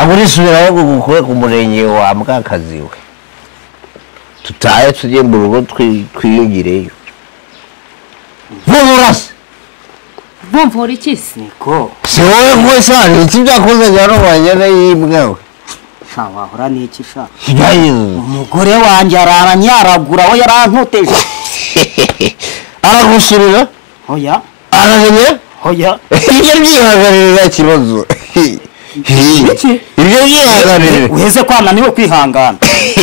aburisubiraho gukora ku murenge wa Mwakazi we tutaye tujye mu rugo twiyugireyo vumurase vumvura iki niko si wowe kwesa iki byakoze cyane wanyana yimbwawe sha wahora n'iki sha umugore wanjye araranyaragura we yarantoteje aragushirira hoya aramenye hoya ibyo byihagarira kibazo ibyo byihagarira uheze kwana niwe kwihangana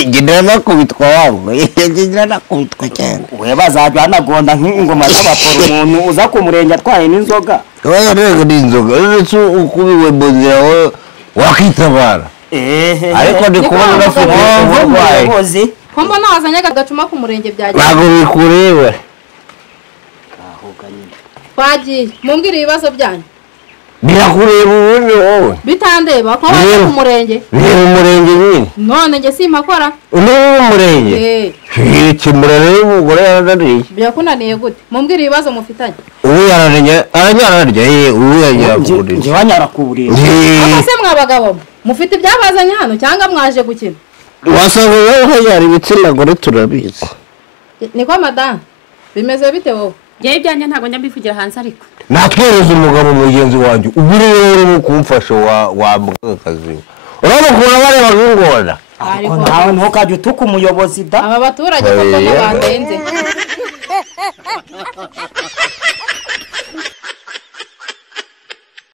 gendera nakubitwa wawe gendera nakubitwa cyane we bazajyana gonda nk'ingoma z'abaporo umuntu uza ku murenge atwaye n'inzoga wowe rero n'inzoga uretse ukubiwe mbonera wowe wakitabara ariko ndi kubona unafite uburwayi ko mbona wazanye agacuma ku murenge byagiye ntabwo bikureba twagiye mumbwire ibibazo byanyu birakureba ubundi wowe bitandeba ko waje ku murenge reba umurenge nyine none njye simpakora ureba umurenge kimura rero umugore yarananiye byakunaniye gute mumbwire ibibazo mufitanye ubu aranyararya ubu yagira kurira njye wanyara kurira ese mwabagabo mufite ibyabazanye hano cyangwa mwaje gukina wasanga wowe hajyara ibitsina gore turabizi niko madame bimeze bite wowe Jye ibyanjye ntago njya mbivugira hanze ariko natwereza umugabo mugenzi wanjye ubu rero urimo kumfasha wa Mwakazi urabona bareba ngora ariko nawe ntukajye utuka umuyobozi da aba baturage koko batenze